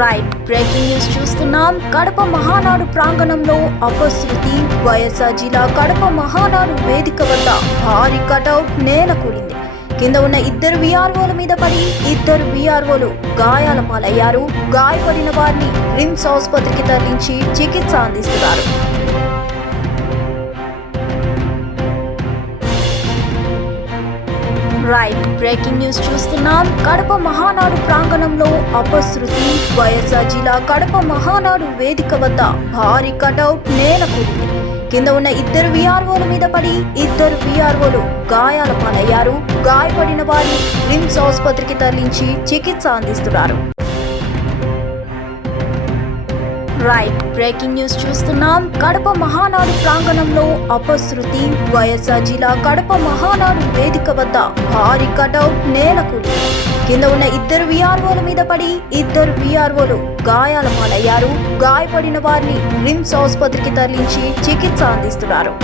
Right breaking news చూస్తున్నాం. కడప మహానాడు ప్రాంగణంలో అపశృతి వైఎస్ఆర్ జిల్లా కడప మహానాడు వేదిక వద్ద భారీ కటౌట్ నేల కూలింది. కింద ఉన్న ఇద్దరు విఆర్ఓల మీద పడి ఇద్దరు విఆర్ఓలు గాయాల పాలయ్యారు. గాయపడిన వారిని రిమ్స్ ఆసుపత్రికి తరలించి చికిత్స అందిస్తున్నారు. రైట్ బ్రేకింగ్ న్యూస్ చూస్తున్నాం. కడప మహానాడు ప్రాంగణంలో అపశృతి. వైఎస్ఆర్ జిల్లా కడప మహానాడు వేదిక వద్ద భారీ కటౌట్ నేల కింద ఉన్న ఇద్దరు విఆర్ఓల మీద పడి ఇద్దరు విఆర్ఓలు గాయాల పాలయ్యారు. గాయపడిన వారిని రిమ్స్ ఆసుపత్రికి తరలించి చికిత్స అందిస్తున్నారు. రైట్ బ్రేకింగ్ న్యూస్ చూస్తున్నాం. కడప మహానాడు ప్రాంగణంలో అపశృతి. వైఎస్ఆర్ జిల్లా కడప మహానాడు వేదిక వద్ద భారీ కటౌట్ నేలకు. కింద ఉన్న ఇద్దరు విఆర్ఓల మీద పడి ఇద్దరు విఆర్ఓలు గాయాల పాలయ్యారు గాయపడిన వారిని రిమ్స్ ఆసుపత్రికి తరలించి చికిత్స అందిస్తున్నారు.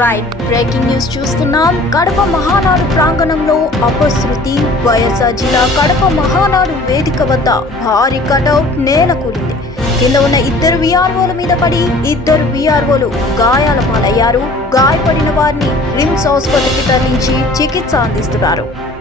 రైట్ బ్రేకింగ్ న్యూస్ చూస్తున్నాం. కడప మహానాడు ప్రాంగణంలో అపశృతి వైఎస్ఆర్ జిల్లా కడప మహానాడు వేదిక వద్ద భారీ కటౌట్ నేల కూలింది కింద ఉన్న ఇద్దరు విఆర్ఓల మీద పడి ఇద్దరు విఆర్ఓలు గాయాల పాలయ్యారు. గాయపడిన వారిని రిమ్స్ ఆసుపత్రికి తరలించి చికిత్స అందిస్తున్నారు.